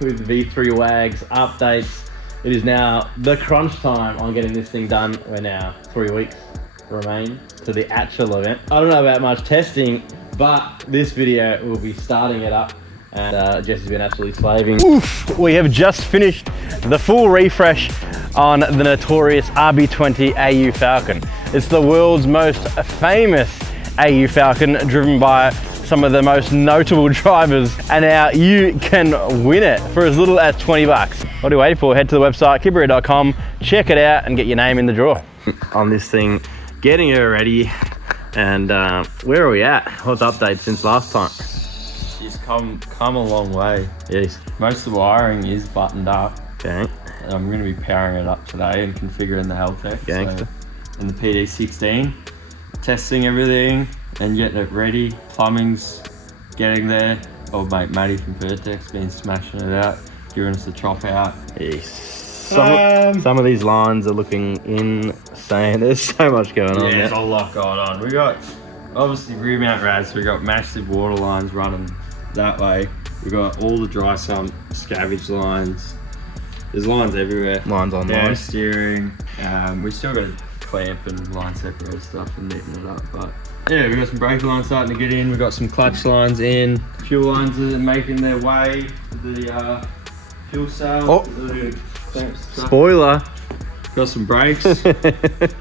with V3 Wags updates. It is now the crunch time on getting this thing done. We're now 3 weeks remain to the actual event. I don't know about much testing, but this video will be starting it up, and Jesse's been absolutely slaving. Oof, we have just finished the full refresh on the notorious RB20 AU Falcon. It's the world's most famous AU Falcon, driven by some of the most notable drivers, and now you can win it for as little as 20 bucks. What are you waiting for? Head to the website, kidbury.com, check it out and get your name in the draw. On this thing, getting her ready, and where are we at? What's the update since last time? She's come a long way. Yes. Most of the wiring is buttoned up. Okay. I'm going to be powering it up today and configuring the Heltec. Gangster. So, and the PD16, testing everything and getting it ready. Plumbing's getting there. Old mate Matty from Vertex been smashing it out, giving us the chop out. Yes. Some of these lines are looking insane. There's so much going on there. There's a lot going on. We got obviously rear mount rads. We got massive water lines running that way. We got all the dry sump scavenge lines. There's lines everywhere. Lines on down line. steering. We still got to clamp and line separate stuff and neaten it up, but yeah, we got some brake lines starting to get in. We got some clutch lines in. Fuel lines are making their way to the fuel cell. Oh. The clamp stuff. Spoiler. Got some brakes. Nothing.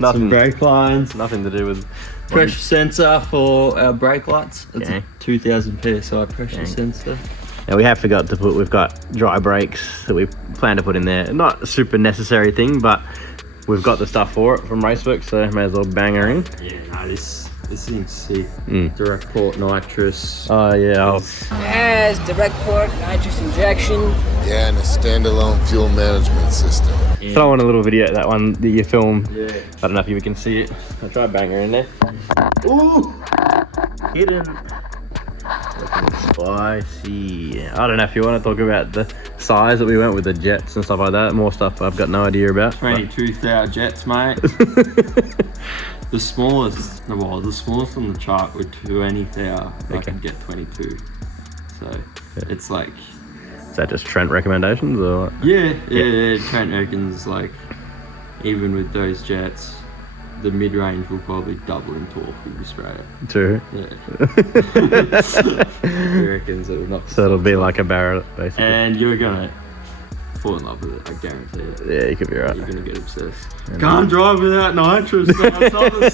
Some brake lines. Nothing to do with Pressure sensor for our brake lights. It's Okay. a 2000 PSI pressure sensor. Now we have forgot to put, we've got dry brakes that we plan to put in there. Not a super necessary thing, but we've got the stuff for it from Raceworks, so may as well bang her in. Yeah, no, this thing's sick. Mm. Direct port nitrous. Oh yeah, It has direct port nitrous injection. Yeah, and a standalone fuel management system. Yeah. throw in a little video, that one that you filmed. Yeah. I don't know if you can see it. I'll try bang her in there. Ooh! Hidden. Looking spicy. I don't know if you want to talk about the size that we went with, the jets and stuff like that. More stuff I've got no idea about. 22,000 jets, mate. The smallest on the chart were 20,000. I Okay. can get 22. So it's like, Is that just Trent recommendations or what? yeah. Trent reckons like, even with those jets, the mid-range will probably double in torque if you spray it. True. Yeah. He reckons it'll knock. So it'll be like a Barrett, basically. And you're gonna fall in love with it, I guarantee it. Yeah, you could be right. You're gonna get obsessed. Can't drive without nitrous, so it's not the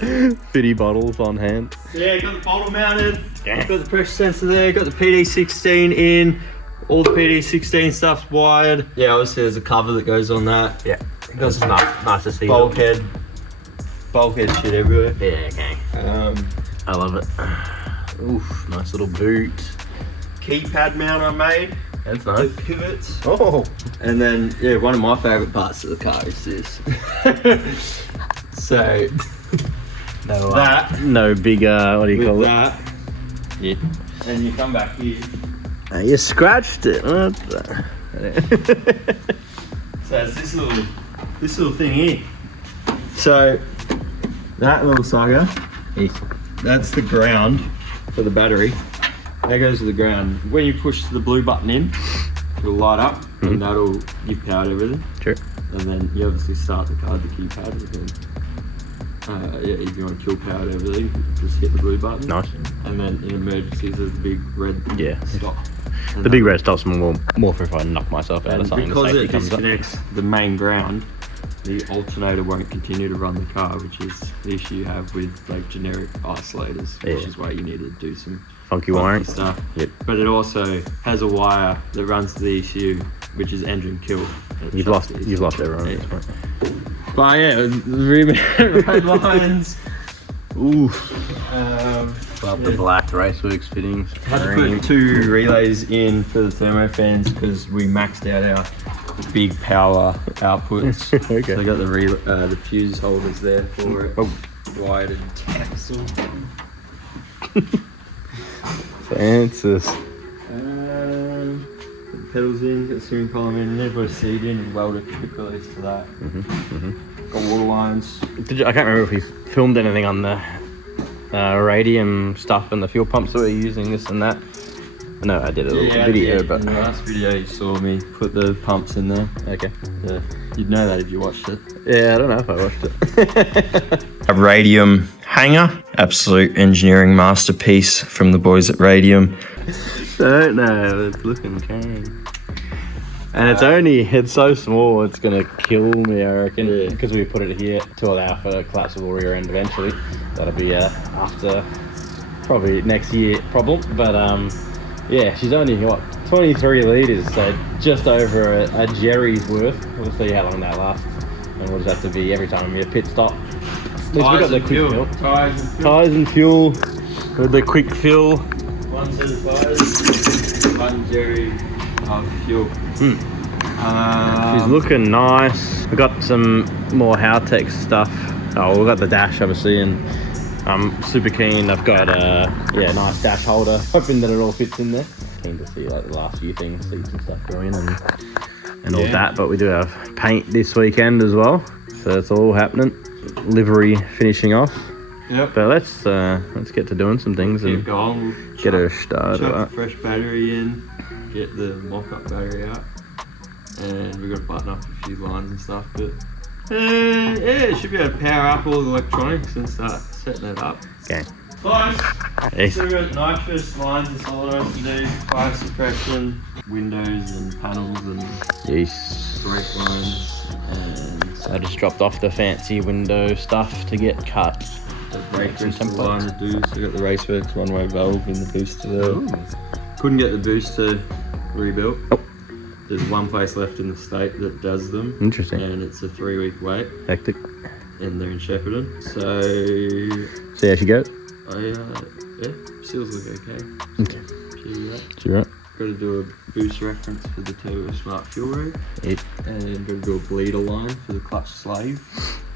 same. 50 bottles on hand. Yeah, got the bottle mounted, got the pressure sensor there, got the PD16 in, all the PD16 stuff's wired. Yeah, obviously there's a cover that goes on that. Yeah. Got some nice to see. bulkhead shit everywhere. Yeah, okay. I love it. Oof, nice little boot. Keypad mount I made, That's the nice. pivots. Oh. And then, yeah, one of my favourite parts of the car is this. So, that, No big, what do you call with it? that, Yeah. and you come back here. You scratched it. What the? So it's this little thing here. So that little saga, that's the ground for the battery. That goes to the ground. When you push the blue button in, it'll light up and that'll give power to everything. Sure. And then you obviously start the car with the keypad. And then, if you want to kill power to everything, just hit the blue button. Nice. And then in emergencies, there's the big red stop. And The big red stops more for if I knock myself out or and something. The because safety it comes up. disconnects the main ground, the alternator won't continue to run the car, which is the issue you have with like generic isolators, which Yeah. is why you need to do some Funky wiring. stuff. Yep. But it also has a wire that runs to the ECU, which is engine kill. You've lost everyone at this point. But yeah, the red lines. Oof. Love The black Raceworks fittings. Had to Green. put 2 relays in for the thermo fans because we maxed out our big power outputs. Okay. So I got the fuse holders there for it. Oh. Wired and taxle. Francis. Put the pedals in, got the steering column in, and then put a seat in and welded a quick release to that. Got water lines. I can't remember if we filmed anything on the radium stuff and the fuel pumps that we're using, this and that. No, I did a little video, in but the last video you saw me put the pumps in there. okay. Yeah, you'd know that if you watched it. Yeah, I don't know if I watched it. A Radium hanger, absolute engineering masterpiece from the boys at Radium. Don't know, it's looking changed. And it's so small, it's gonna kill me, I reckon. Yeah. Because we put it here to allow for a collapsible rear end eventually. That'll be after probably next year problem. But yeah, she's only 23 litres, so just over a Jerry's worth. We'll see how long that lasts. And we'll just have to be every time we have pit stop. At least we got the quick fill. Tyres and fuel. With the quick fill. One set of tyres, one Jerry of fuel. She's looking nice. We've got some more Haltech stuff. Oh, we've got the dash obviously, and I'm super keen. I've got a nice dash holder, hoping that it all fits in there. Keen to see like the last few things, seats and stuff go in and all that. But we do have paint this weekend as well, so it's all happening. Livery finishing off. Yep. But let's get to doing some things and We'll get her started. chuck a fresh battery in, get the mock-up battery out, and we've got to button up a few lines and stuff. But yeah, it should be able to power up all the electronics and start setting it up. Okay. Close. Yes. So we've got nitrous lines and solenoids to do, fire suppression, windows and panels and Yes. brake lines, and I just dropped off the fancy window stuff to get cut. the brake Some crystal templates. line to do. So we got the Raceworks one-way valve in the booster there. Couldn't get the booster rebuilt. Oh. There's one place left in the state that does them. Interesting. And it's a 3-week wait, Hectic. and they're in Shepparton. So, See how she goes? seals look okay. Okay. Right. She right? Got to do a boost reference for the Turbo Smart Fuel Rig, Yep. and got to do a bleeder line for the clutch slave,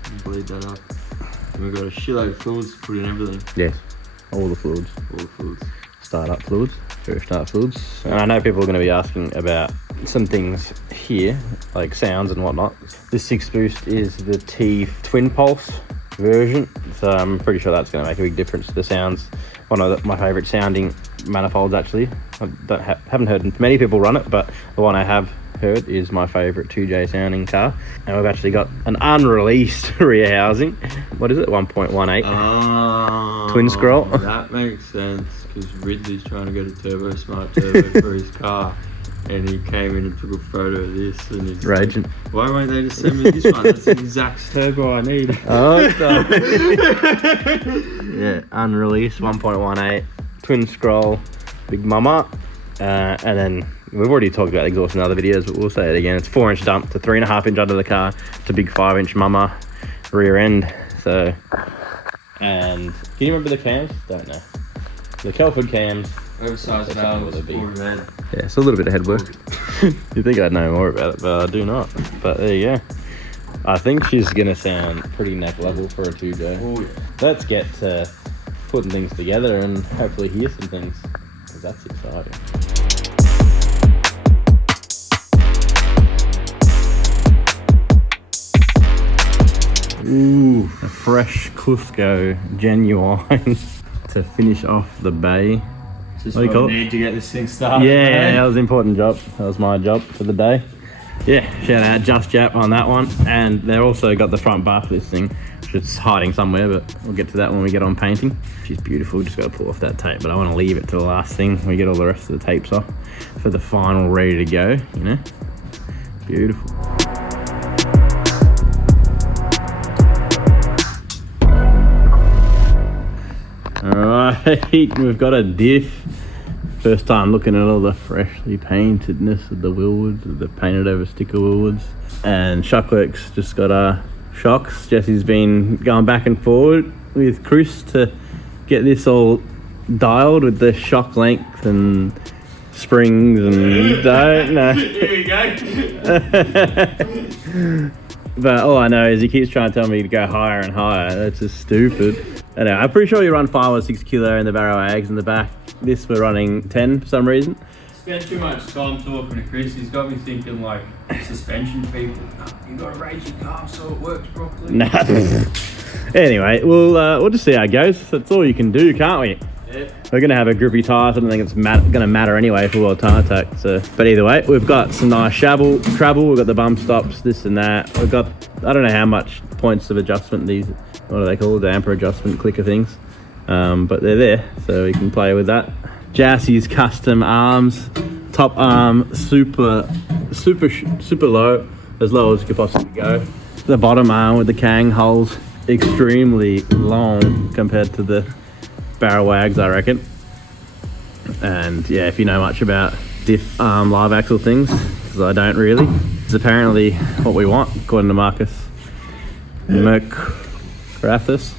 and bleed that up. And we've got a shitload of fluids to put in everything. Yes. All the fluids. All the fluids. Start-up fluids. First start fluids. And I know people are going to be asking about some things here, like sounds and whatnot. This 6 boost is the T twin pulse version, so I'm pretty sure that's going to make a big difference to the sounds. One of my favourite sounding manifolds, actually. I haven't heard many people run it, but the one I have heard is my favourite 2J sounding car. And we've actually got an unreleased rear housing. What is it? 1.18. Oh, Twin scroll. That makes sense, because Ridley's trying to get a Turbo Smart Turbo for his car, and he came in and took a photo of this, and he's Raging. like, why won't they just send me this one? That's the exact turbo I need. Oh, yeah, unreleased 1.18 twin scroll, big mama, and then we've already talked about the exhaust in other videos, but we'll say it again. It's 4-inch dump to 3.5-inch under the car to big 5-inch mama rear end. So, and can you remember the cams? Don't know. The Kelford cams. Oversized That's valves, what it'd be. forward head. Yeah, it's a little bit of head work. You think I'd know more about it, but I do not. But there you go. I think she's gonna sound pretty neck level for a 2J. Oh yeah. Let's get to putting things together and hopefully hear some things, because that's exciting. Ooh, a fresh Cusco genuine to finish off the bay. Just What do you call it? need to get this thing started. Yeah, that was an important job. That was my job for the day. Yeah, shout out Just Jap on that one. And they also got the front bar for this thing, which is hiding somewhere, but we'll get to that when we get on painting. She's beautiful, just gotta pull off that tape, but I wanna leave it to the last thing. We get all the rest of the tapes off for the final ready to go, you know? Beautiful. Alright, we've got a diff. First time looking at all the freshly paintedness of the wheelwoods, the painted over sticker wheelwoods. And Shockworks just got our shocks. Jesse's been going back and forward with Chris to get this all dialed with the shock length and springs and don't know. Here we go. But all I know is he keeps trying to tell me to go higher and higher. That's just stupid. Anyway, I'm pretty sure you run 5 or 6 kilo in the barrow ags in the back. This we're running 10 for some reason. Spent too much time talking to Chris. He's got me thinking like suspension people. You got to raise your car so it works properly. Nah. Anyway, we'll just see how it goes. That's all you can do, can't we? We're gonna have a grippy tyre, so I don't think it's gonna matter anyway for World Tyre Attack. So, but either way, we've got some nice travel. We've got the bump stops, this and that. We've got, I don't know how much points of adjustment these, what are they called, damper adjustment clicker things, but they're there, so we can play with that. Jassie's custom arms, top arm, super low, as low as you could possibly go. The bottom arm with the Kang holes extremely long compared to the barrel wags, I reckon. And yeah, if you know much about diff live axle things, because I don't really, it's apparently what we want according to Marcus McGrathis.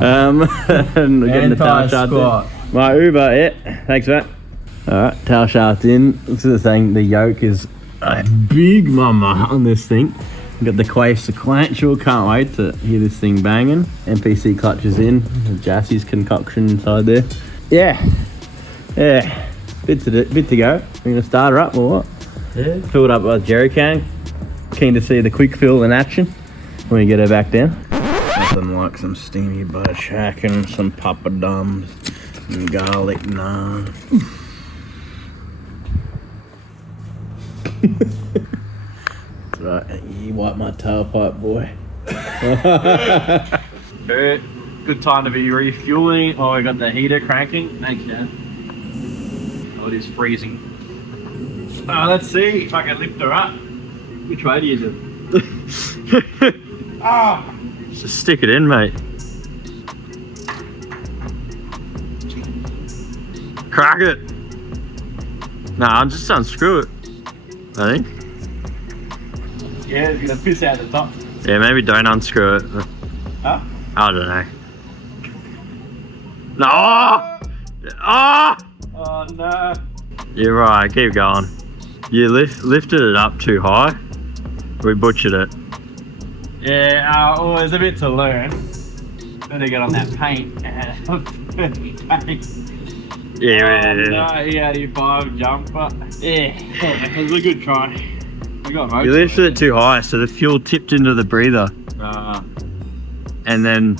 And we're getting the tail shaft in. My Uber, yeah, thanks mate. Alright, tail shaft in. This is the thing, the yoke is a big mama on this thing. We've got the Quafe sequential, can't wait to hear this thing banging. MPC clutches in, Jassie's concoction inside there. Yeah, bit to go. We're gonna start her up or what? Yeah. Filled up with jerry can. Keen to see the quick fill in action when we get her back down. Nothing like some steamy butter shack and some papadums and garlic naan. Right, you wipe my tailpipe, boy. Good time to be refueling. Oh, we got the heater cranking. Thanks, Dad. Oh, it is freezing. Let's see if I can lift her up. Which way do you do? Just stick it in, mate. Crack it. Nah, I'm just unscrew it, I think. Yeah, it's gonna piss out the top. Yeah, maybe don't unscrew it. Huh? I don't know. No! Oh no! You're right, keep going. You lifted it up too high. We butchered it. Yeah, well, there's a bit to learn. Better get on that paint. Yeah. No, E85 jumper. Yeah, it was a good try. You lifted it too high, so the fuel tipped into the breather. And then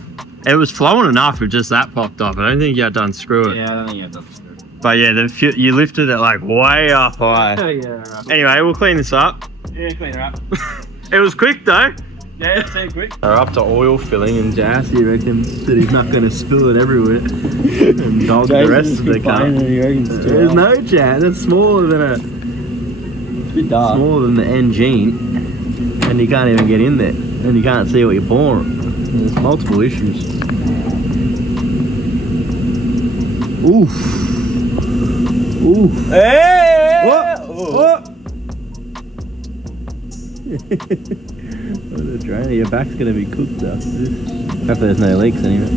it was flowing enough, if just that popped off. I don't think you had to unscrew it. Yeah, I don't think you had to unscrew it. But yeah, you lifted it like way up high. Yeah, right. Anyway, we'll clean this up. Yeah, clean her up. It was quick though. Yeah, it's so quick. We're up to oil filling, and Jassie reckons that he's not going to spill it everywhere and dog the rest of the car. There's no chance. It's smaller than a bit dark. Smaller than the engine, and you can't even get in there, and you can't see what you're pouring. There's multiple issues. Oof. Oof. Hey! What? The drainer, your back's gonna be cooked after this. Hopefully there's no leaks anyway.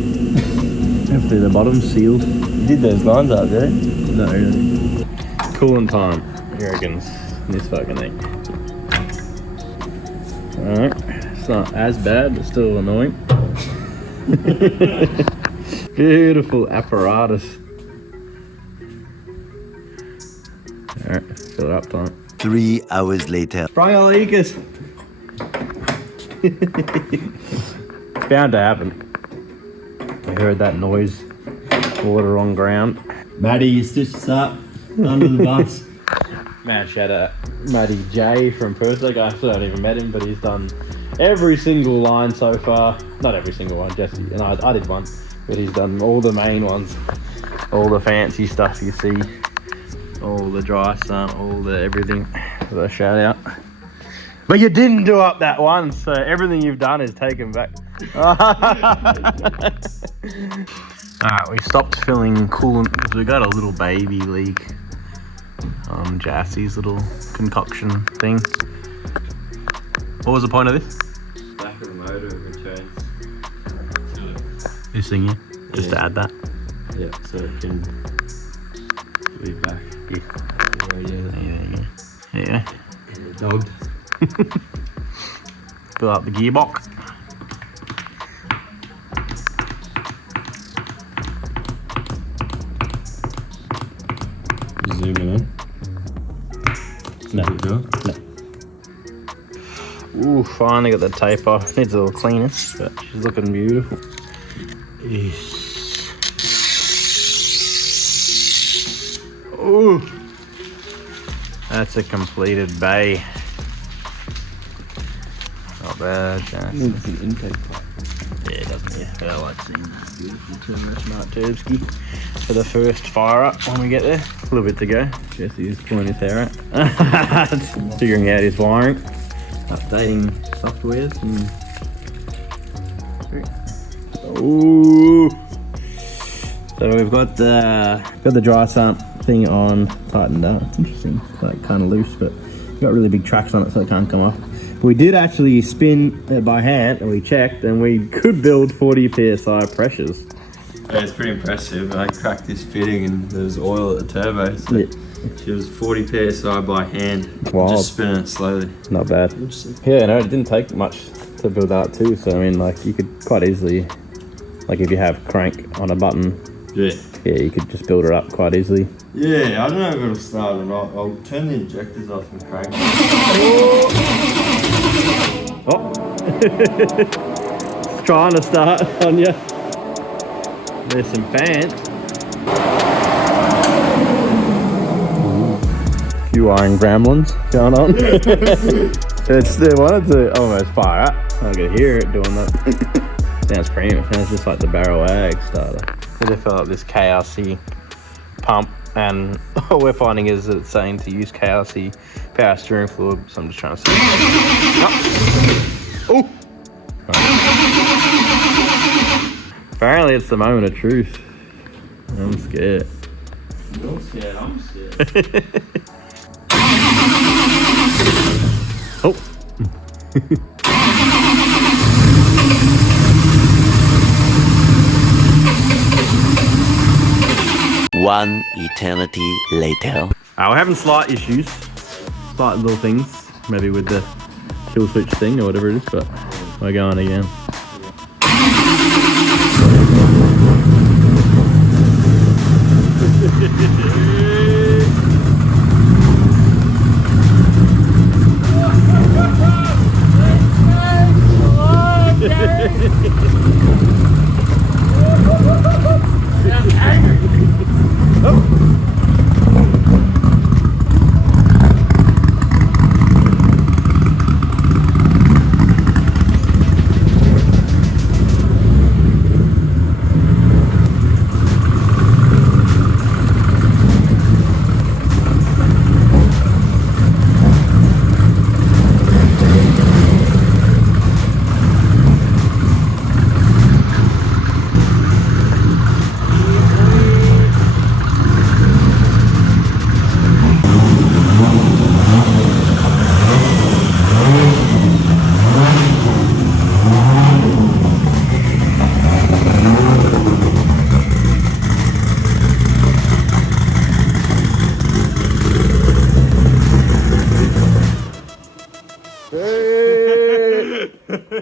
Hopefully the bottom's sealed. You did those lines up, did you? No, really. Cooling time, he reckons, in this fucking thing. Alright, it's not as bad, but still annoying. Beautiful apparatus. Alright, fill it up time. 3 hours later. Sprung all leakers. Bound to happen. I heard that noise. Water on ground. Maddie, you stitched us up under the bus. Man, shout out Matty J from Perth. Like, I still haven't even met him, but he's done every single line so far. Not every single one, Jesse and I did one, but he's done all the main ones, all the fancy stuff you see, all the dry sun, all the everything. So shout out. But you didn't do up that one, so everything you've done is taken back. Alright, we stopped filling coolant because we got a little baby leak on Jassie's little concoction thing. What was the point of this? Back of the motor returns. This thing here? Just to add that? Yeah, so it can be back. Yeah. Dogged. Fill up the gearbox. Zooming in. No. Ooh, finally got the tape off. Needs a little cleaning, but she's looking beautiful. Yes. Ooh. That's a completed bay. Not bad, Jess. It's an intake pipe. Yeah, it doesn't it? I like seeing beautiful turbo smart turbski for the first fire up when we get there. A little bit to go. Jesse is pulling his hair out. Figuring out his wiring. Updating softwares and... Ooh. So we've got the dry sump thing on, tightened up. It's interesting. It's like kind of loose, but got really big tracks on it, so it can't come off. We did actually spin it by hand, and we checked, and we could build 40 psi pressures. Yeah, it's pretty impressive. I cracked this fitting, and there was oil at the turbo. So Yeah. She was 40 psi by hand. Wow. Just spinning it slowly. Not bad. Yeah, no, it didn't take much to build that too. So I mean, like you could quite easily, like if you have crank on a button, Yeah. yeah, you could just build it up quite easily. Yeah, I don't know if it'll start or not. I'll turn the injectors off and crank. Oh, it's trying to start on you. There's some fans. Few iron gremlins going on. It wanted to almost fire up. I could hear it doing that. Sounds premium. Sounds just like the barrel ag starter. We just fill up this KRC pump, and all we're finding is that it's saying to use KRC power steering fluid, so I'm just trying to see. Oh! Apparently it's the moment of truth. I'm scared. You're scared, I'm scared. Oh! One eternity later. We're having slight issues. Slight little things. Maybe with the kill switch thing or whatever it is, but we're going again.